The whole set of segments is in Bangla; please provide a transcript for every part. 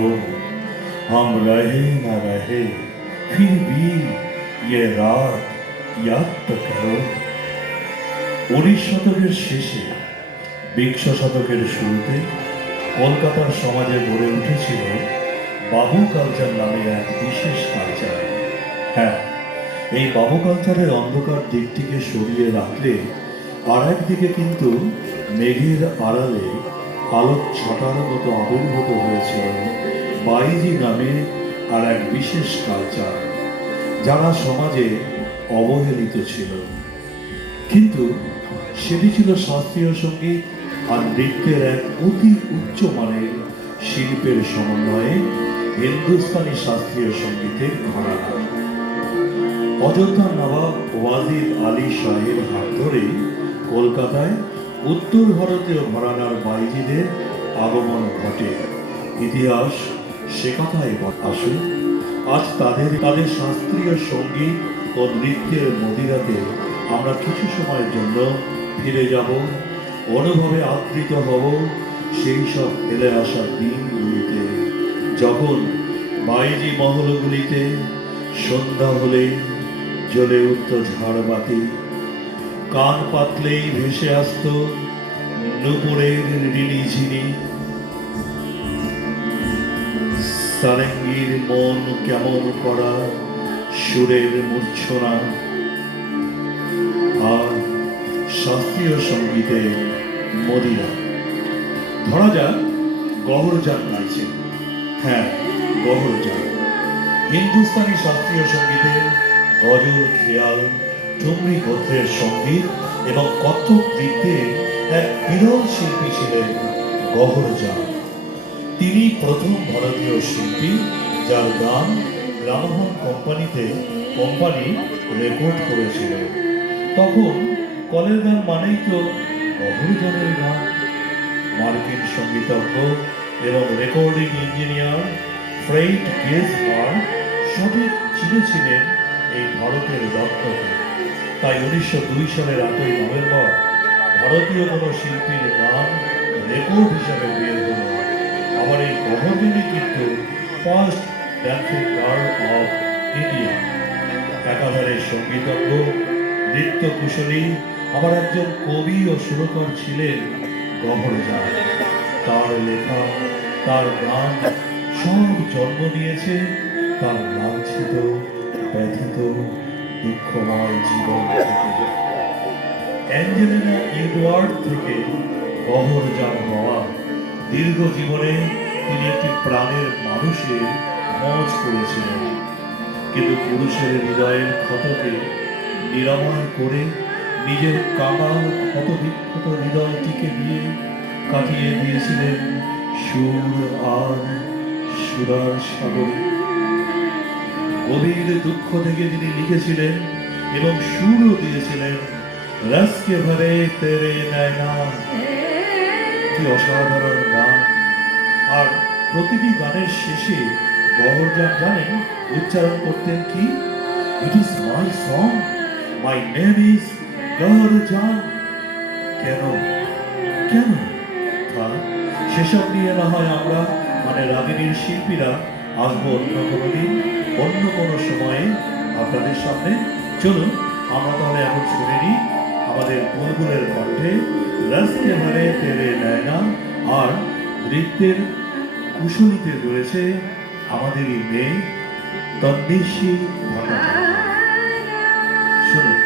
कहो हम रहे न रहे फिर भी ये रात याद तो करो। 19 শতকের শেষে 20 শতকের শুরুতে কলকাতার সমাজে গড়ে উঠেছিল বাবু কালচার নামে এক বিশেষ কালচার। হ্যাঁ, এই বাবু কালচারের অন্ধকার দিকটিকে সরিয়ে রাখলে আর একদিকে কিন্তু মেঘের আড়ালে আলোক ছটার মতো আবির্ভূত হয়েছিল বাইজি নামে আর এক বিশেষ কালচার, যারা সমাজে অবহেলিত ছিল। কিন্তু সেটি ছিল শাস্ত্রীয় সঙ্গীত আর নৃত্যের এক অতি উচ্চ মানের শিল্পের সমন্বয়ে হিন্দুস্তানি শাস্ত্রীয় সঙ্গীতের ঘরানা। অযোধ্যার নবাব ওয়াজিদ আলী শাহের হাত ধরে কলকাতায় উত্তর ভারতীয় ঘরানার বাইজিদের আগমন ঘটে। ইতিহাস সে কথাই আসুন, আজ তাদের শাস্ত্রীয় সঙ্গীত ও নৃত্যের মদিরাতে আমরা কিছু সময়ের জন্য ফিরে যাব, অনুভবে আবৃত হব সেই সব ফেলে আসা দিনগুলিতে, যখন বাইজি মহলগুলিতে সন্ধ্যা হলে জ্বলে উঠত ঝাড়বাতি, কান পাতলেই ভেসে আসত নুপুরের রিনিঝিনি, সারেঙ্গির মন কেমন করা সুরের মূর্ছনা, আর শাস্ত্রীয় সঙ্গীতে মদিরা। ধরা যাক গহরজান গাইছে। হ্যাঁ, গহরজান হিন্দুস্তানি শাস্ত্রীয় সঙ্গীতে গজল, খেয়াল, ঠুমরি গোত্রের সঙ্গীত এবং কত্থক নৃত্যের এক বিরল শিল্পী ছিলেন গহরজান। তিনি প্রথম ভারতীয় শিল্পী যার গান গ্রামোফোন কোম্পানি রেকর্ড করেছিল। তখন কলের গান মানেই তো গহরজানের গান। মার্কিন সঙ্গীতজ্ঞ এবং রেকর্ডিং ইঞ্জিনিয়ার ফ্রেড গেজহার্ট সঠিক চিনেছিলেন এই ভারতের রত্নকে। তাই 1902 সালের 8ই নভেম্বর ভারতীয় কোনো শিল্পীর গান রেকর্ড হিসাবে বের হল। আবার এই গহরজানই কিন্তু first dancing girl of India. একাধারে সঙ্গীতজ্ঞ, নৃত্য কুশলী, আবার একজন কবি ও সুরকার ছিলেন গহরজান। তার লেখা, তার গান সব জন্ম নিয়েছে তার লাঞ্ছিত, ব্যথিত, দুঃখময় জীবন থেকে। অ্যাঞ্জেলিনা এডওয়ার্ড থেকে গহরজান হওয়া দীর্ঘ জীবনে তিনি একটি প্রাণের মানুষের খোঁজ করেছিলেন, কিন্তু পুরুষের হৃদয়ের ক্ষতকে নিরাময় করে নিজের কামাল ক্ষতবিক্ষত হৃদয়টিকে নিয়ে কাটিয়ে দিয়েছিলেন সুর আর সুরার সাগরে। গভীর দুঃখ থেকে তিনি লিখেছিলেন এবং সুরও দিয়েছিলেন রসকে ভরে তেরে নয়না। কি অসাধারণ গান! আর প্রতিটি গানের শেষে গহরজান জানেন উচ্চারণ করতেন কি? It is my song, my name is Gauharjaan. কেন কেন সেসব নিয়ে না হয় আমরা রাগিনীর শিল্পীরা আসবো অন্য কোনো দিন, অন্য কোনো সময়ে আপনাদের সামনে। চলুন আমরা তাহলে এখন শুনে নিই আমাদের বুলবুলের কণ্ঠে রসকে ভরে তেরে নয়না। আর নৃত্যের কুশলীতে রয়েছে আমাদেরই মেয়ে তন্দেশী ভট্টাচার্য। শুনুন।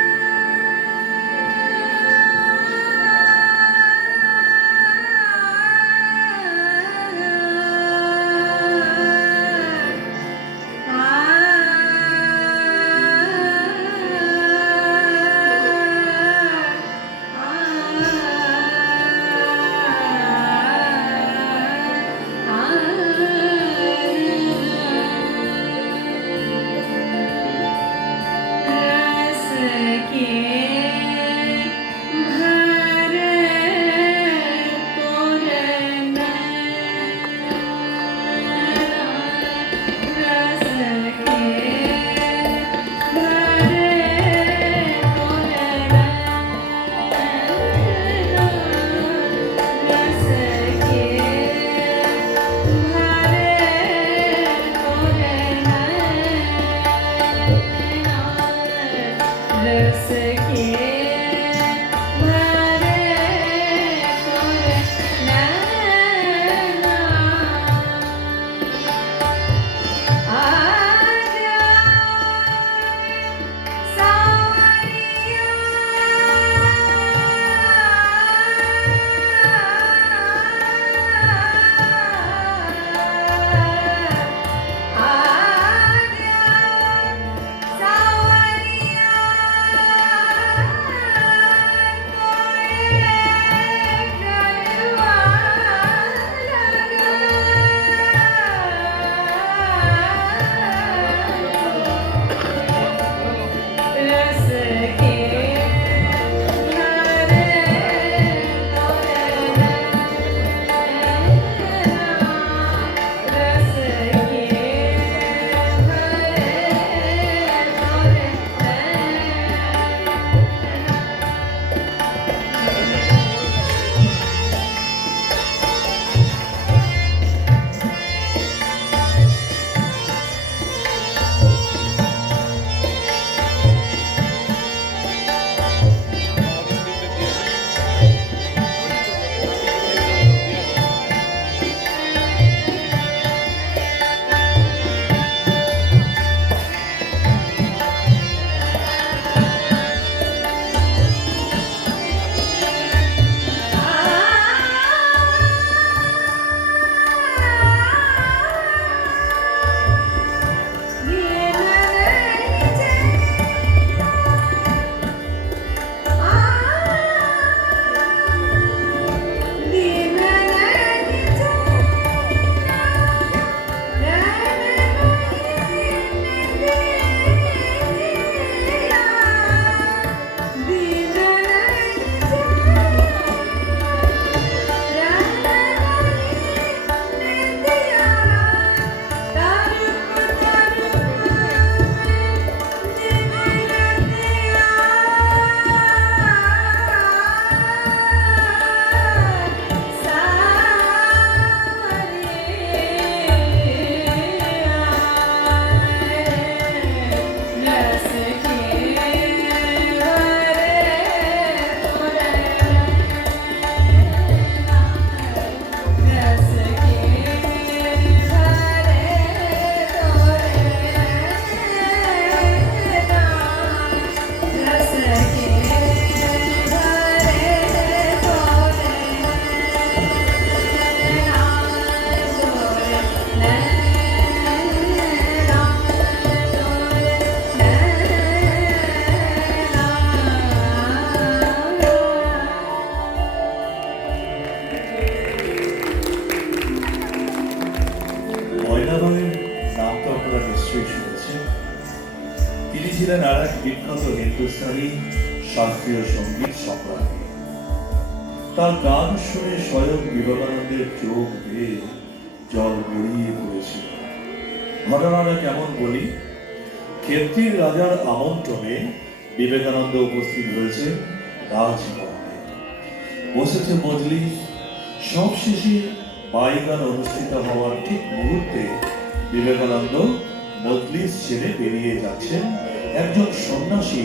ময়নাবাইয়ের নাম তো আপনারা নিশ্চয়ই শুনেছেন। তিনি ছিলেন আর এক বিখ্যাত হিন্দুস্তানি শাস্ত্রীয় সঙ্গীত সম্রাজ্ঞী। তার গান শুনে স্বয়ং বিবেকানন্দের চোখ বেয়ে জল গড়িয়ে পড়েছিল। ঘটনাটা কেমন বলি, ক্ষেত্রীর রাজার আমন্ত্রণে বিবেকানন্দ উপস্থিত হয়েছে রাজভবনে। বসেছে মজলিস। সবশেষে বাইগান অনুষ্ঠিত হওয়ার ঠিক মুহূর্তে বিবেকানন্দ মজলিস ছেড়ে বেরিয়ে যাচ্ছেন। একজন সন্ন্যাসী,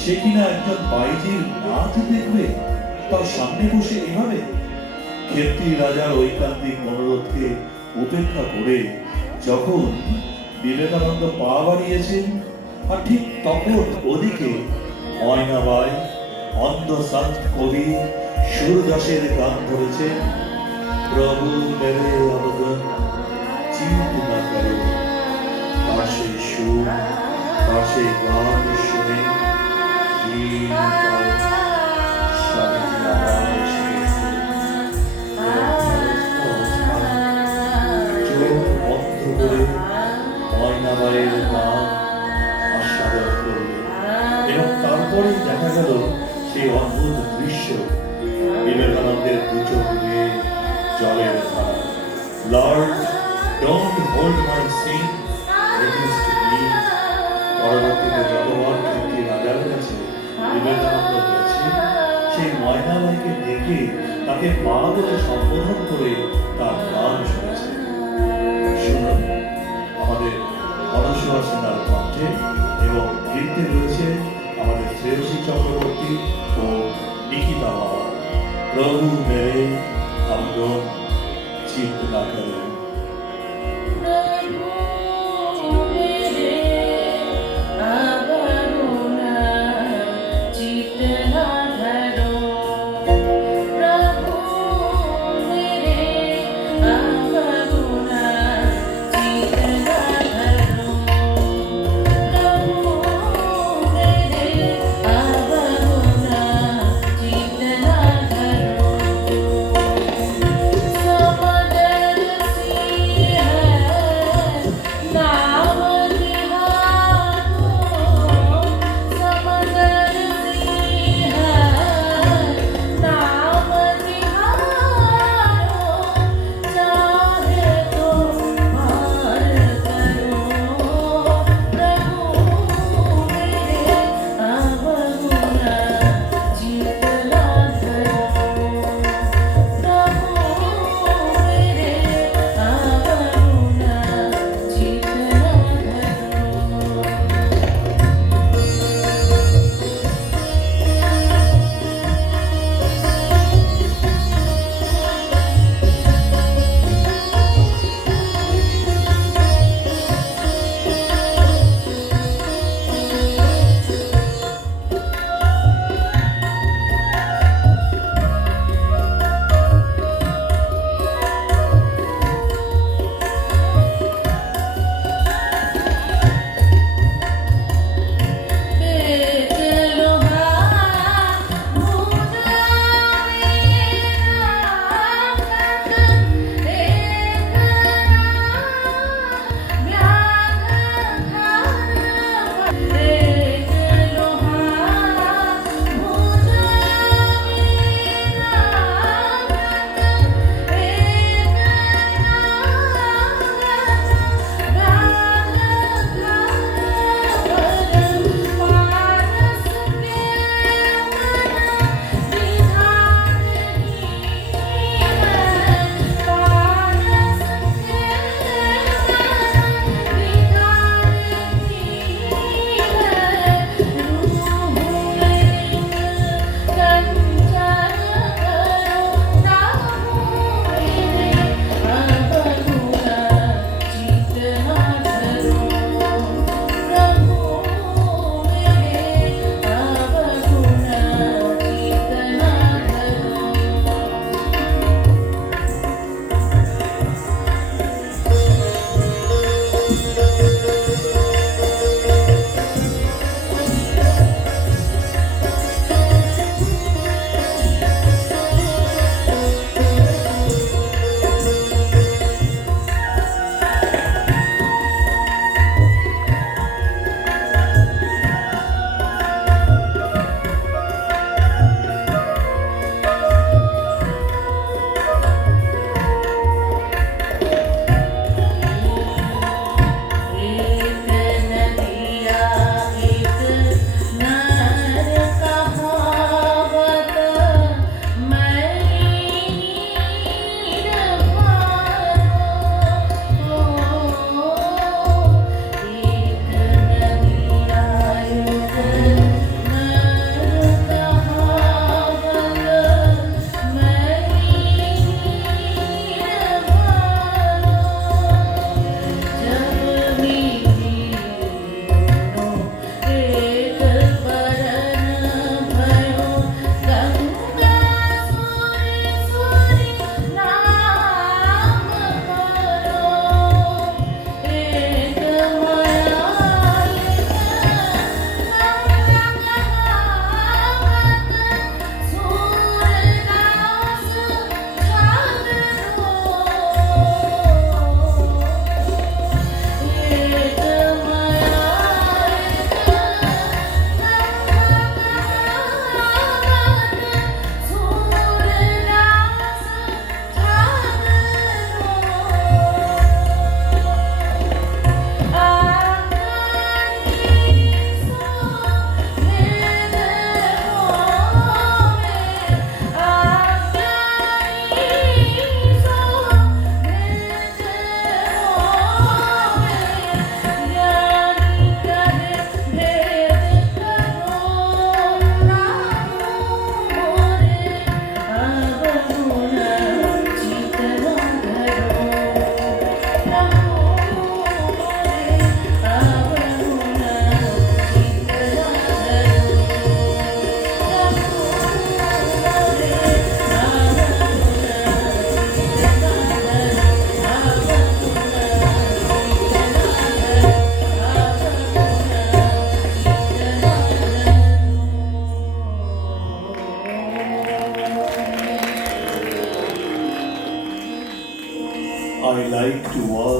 সে কিনা একজন বাইজির নাচ দেখবে, তার সামনে বসে এভাবে। ক্ষেত্রী রাজার ঐকান্তিক মনোরোধকে উপেক্ষা করে যখন বিবেকানন্দ পা বাড়িয়েছেন, আর ঠিক তখন ওদিকে ময়নাবাই অন্ধ সন্ত কবি সুরদাসের গান ধরেছেন, প্রভু মেরে আবেদন চিন্ত না করো। তার সেই সুর, তার সেই গান শুনে চোখ বন্ধ করে ময়নাবাইয়ের গান আস্বাদন করলেন। এবং তারপরে দেখা গেল সেই অদ্ভুত দৃশ্য, বিবেকানন্দের দু চোখ দিয়ে জলের ধারা। Lord, don't hold my sin, it is to me. পরবর্তীতে যতবার ক্ষেত্রী রাজার কাছে বিবেকানন্দ গেছে, সেই ময়নাবাইকে ডেকে তাকে মা বলে সম্বোধন করে তার গান শুনেছে। শুনুন আমাদের অনসূয়া সিনহার কণ্ঠে, এবং নৃত্যে রয়েছে আমাদের শ্রেয়সী চক্রবর্তী ও নিকিতা বাবা। প্রভু মেরে আবেদন চিন্ত না করেন।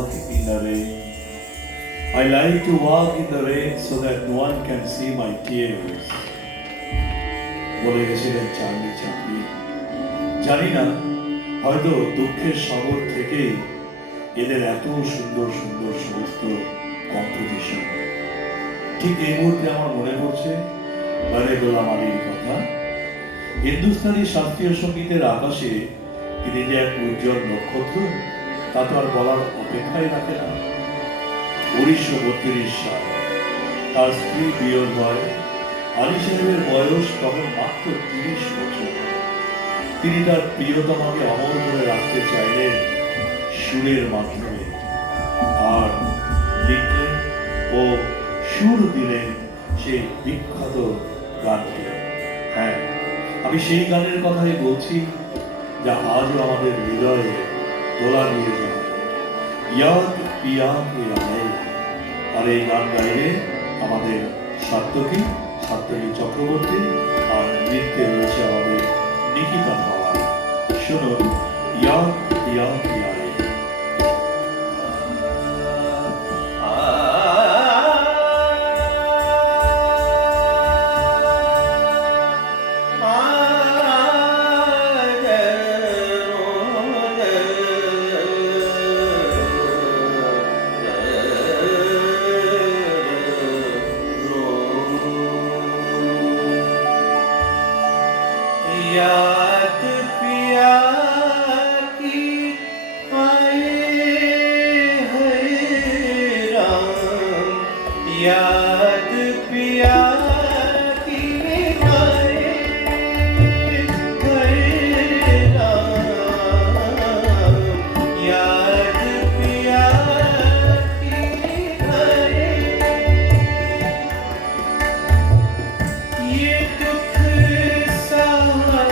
walk in the rain. I like to walk in the rain so that no one can see my tears. বলে গেছিলেন চার্লি চ্যাপলিন। জানি না, হয়তো দুঃখের সাগর থেকেই এদের এত সুন্দর সুন্দর সমস্ত কম্পোজিশন। ঠিক এই মুহূর্তে আমার মনে পড়ছে বারে গোলাম আলীর কথা। হিন্দুস্তানি শাস্ত্রীয় সঙ্গীতের আকাশে তিনি যে এক উজ্জ্বল নক্ষত্র, তা তো আর বলার অপেক্ষাই রাখে না। 1932 সাল তার স্ত্রী বিয়োগ হয়। আলী সাহেবের বয়স তখন মাত্র 30 বছর। তিনি তার প্রিয়তমাকে অমর করে রাখতে চাইলেন সুরের মাধ্যমে, আর লিখলেন ও সুর দিলেন সেই বিখ্যাত গানটি। হ্যাঁ, আমি সেই গানের কথাই বলছি যা আজও আমাদের হৃদয়ে দোলা দিয়ে যায়। ইয়াদ পিয়া কে আয়ে। আর এই গান গাইলে আমাদের সাত্যকী চক্রবর্তী, আর নৃত্যে রয়েছে আমাদের নিকিতা পাওয়া। শুনুন, ইয়াদ পিয়া কে আয়ে। याद पिया की आए है राम, याद पिया की आए है राम, याद पिया की आए। ये दुख सहा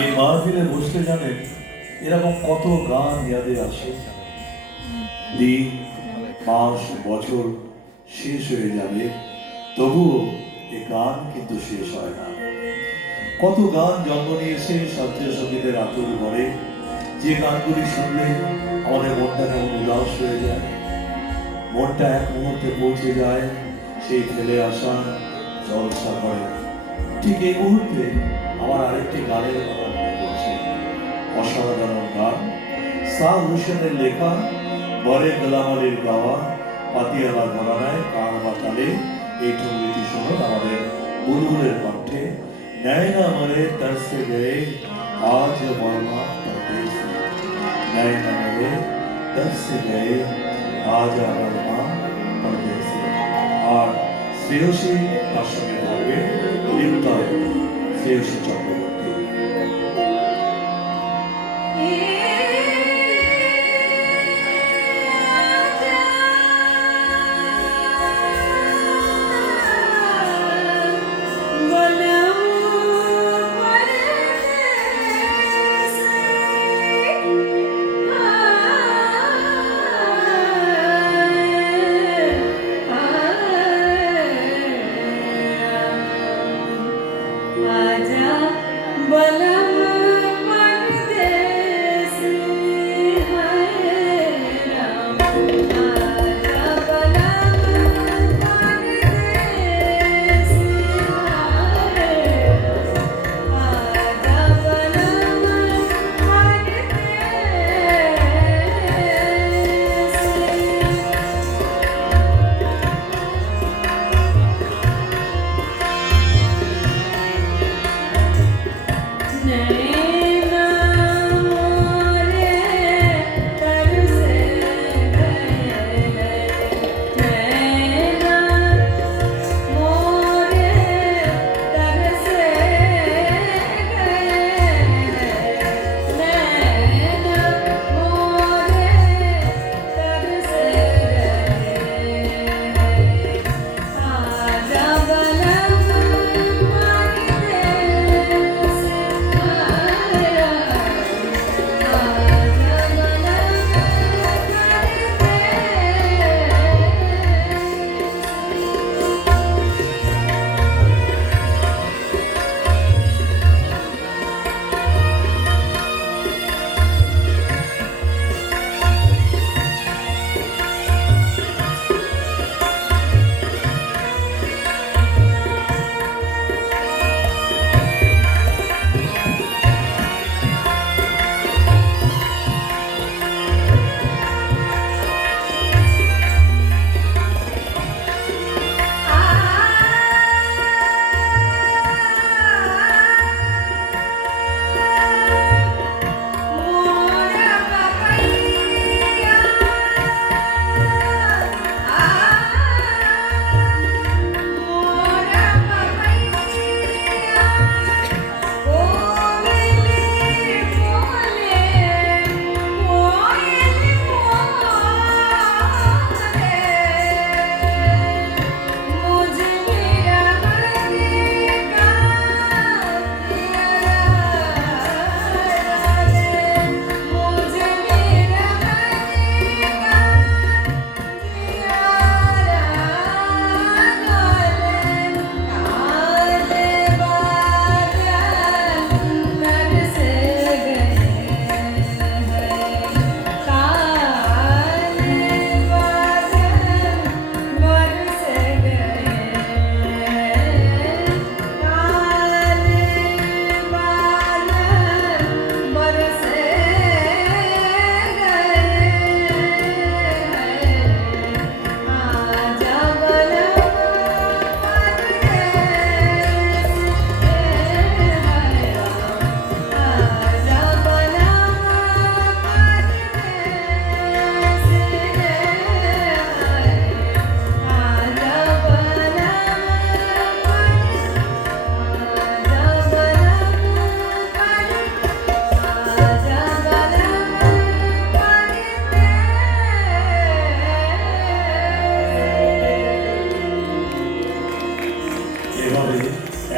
এই মাহফিলে বসলে জানেন এরকম কত গান ইয়াদে আসে। দিন মাস বছর শেষ হয়ে যাবে, তবুও এ গান কিন্তু শেষ হয় না। কত গান জন্ম নিয়েছে শাস্ত্রীয় সঙ্গীতের আতুর ঘরে, যে গানগুলি শুনলে আমাদের মনটা কেমন উদাস হয়ে যায়, মনটা এক মুহূর্তে পৌঁছে যায় সেই ফেলে আসা জলসা করে। ঠিক এই মুহূর্তে আমার আরেকটি গানের কথা মনে পড়ছে, অসাধারণ গান, সাদ হোসেনের লেখা, বরে গোলাম আলীর গাওয়া, পাতিয়ালা ঘরানায় কার বা তালে। এই ঠুমরিটি শুনুন আমাদের বুলবুলের কণ্ঠে। नैना मरे तरस गए आज वर्मा परदेस, नैना मरे तरस गए आज वर्मा परदेस। আর শ্রেয়সী তার সঙ্গে থাকবে লিপ্তায় শ্রেয়সী চক্রবর্তী।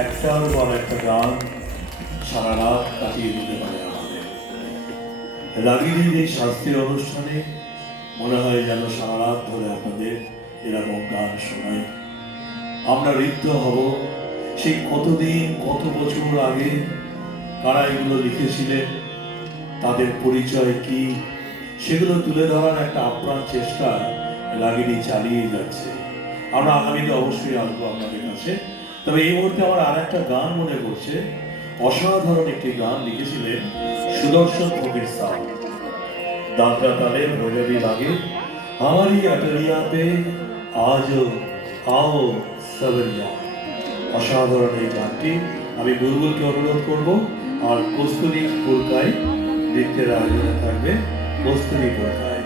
একটার পর একটা গান সারা রাত কাটিয়ে দিতে পারে আমাদের। রাগিনীর এই শাস্ত্রীয় অনুষ্ঠানে মনে হয় যেন সারা রাত ধরে আপনাদের এরকম গান শোনাই। আমরা ঋদ্ধ হব সেই কতদিন কত বছর আগে কারা এগুলো লিখেছিলেন, তাদের পরিচয় কি, সেগুলো তুলে ধরার একটা আপ্রাণ চেষ্টা রাগিনী চালিয়ে যাচ্ছে। আমরা আগামীতে অবশ্যই আসবো আপনাদের কাছে। তবে এই মুহূর্তে আমার আর একটা গান মনে পড়ছে, অসাধারণ একটি গান লিখেছিলেন সুদর্শন ফকির সাহ। দাদরা তালে ভৈরবী লাগে আমারই আটরিয়া পে আজও আও সাবরিয়া। অসাধারণ এই গানটি আমি বুলবুলকে অনুরোধ করব। আর কস্তুরী পুরকায় নৃত্যের আয়োজনে থাকবে কস্তুরী পুরকায়।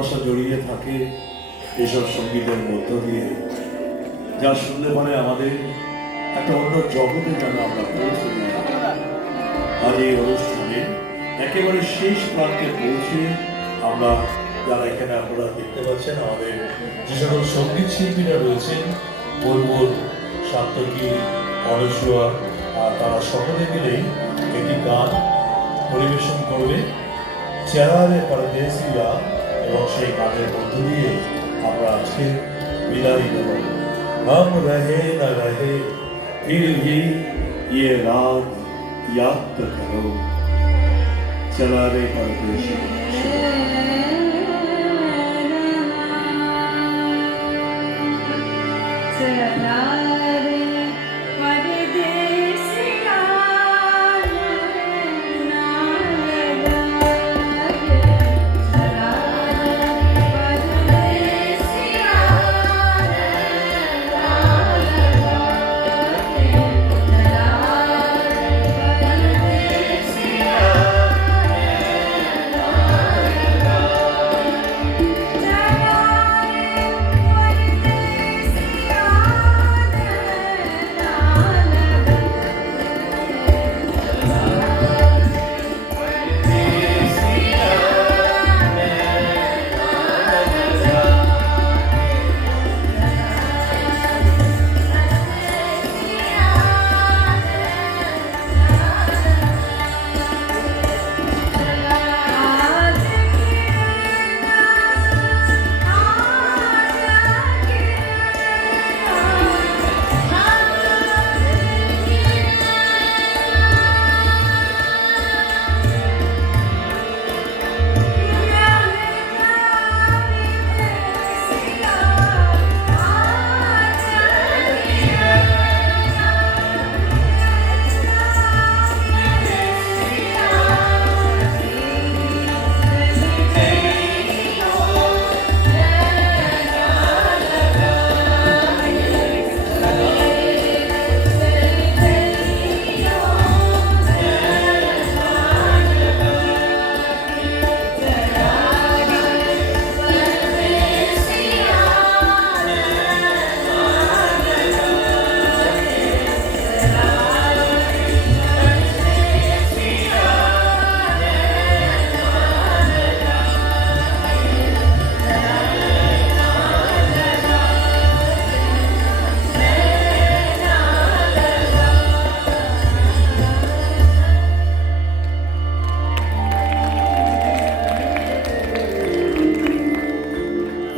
ভালোবাসা জড়িয়ে থাকে এসব সঙ্গীতের মধ্য দিয়ে, যা শুনলে পরে আমাদের একটা অন্য জগতে যেন আমরা পৌঁছে যাই। আজ এই অনুষ্ঠানে একেবারে শেষ প্রান্তে পৌঁছে আমরা যারা এখানে আপনারা দেখতে পাচ্ছেন, আমাদের যে সকল সঙ্গীত শিল্পীরা রয়েছেন, বুলবুল, সাত্তকী, অনসুয়া, আর তারা সকলে মিলেই একটি গান পরিবেশন করবে, চেহারে পরদেশিয়া, এবং সেই গানের মধ্য দিয়ে আমরা আজকে বিদায় নেব। हम रहे न रहे फिर भी ये रात याद तो करो, चला रे परदेसी।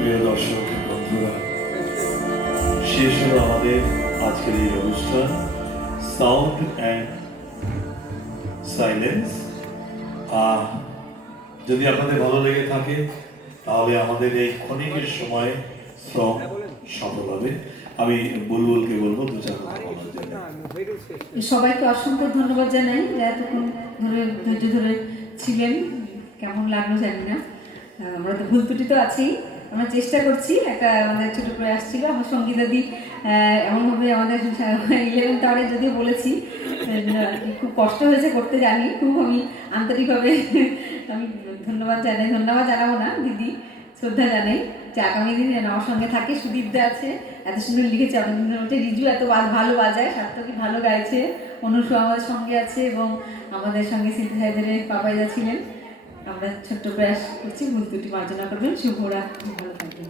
প্রিয় দর্শক বন্ধুরা, শেষ হলো আমাদের আজকের এই অনুষ্ঠান সাউন্ড অ্যান্ড সাইলেন্স। যদি আপনাদের ভালো লেগে থাকে তাহলে আমাদের এই ক্ষণিকের সময় শ্রম সফল হবে। আমি বুলবুলকে বলবো দু চার কথা বলার জন্য। সবাইকে অসংখ্য ধন্যবাদ জানাই যারা এতক্ষণ ধরে ধৈর্য ধরে ছিলেন। কেমন লাগলো জানি না, আমরা তো ভুল ত্রুটি তো আছেই, আমরা চেষ্টা করছি। একটা আমাদের ছোটো করে আসছিল আমার সঙ্গীতাদি, এমনভাবে আমাদের 11th আওয়ারে যদিও বলেছি, খুব কষ্ট হয়েছে করতে, জানি খুব। আমি আন্তরিকভাবে আমি ধন্যবাদ জানাই, ধন্যবাদ জানাবো না দিদি, শ্রদ্ধা জানাই যে আগামী দিন যেন আমার সঙ্গে থাকে। সুদীপদা আছে, এত সুন্দর লিখেছে, আমাদের রিজু এত ভালো বাজায়, সার্থকী ভালো গাইছে, অনুসু আমাদের সঙ্গে আছে, এবং আমাদের সঙ্গে সিনথেসাইজারের পাপাইদা ছিলেন। আমরা ছোট্ট প্রয়াস করছি, ভুল ত্রুটি মার্জনা করবেন। শুভরা, ভালো থাকবেন।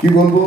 কি বলবো,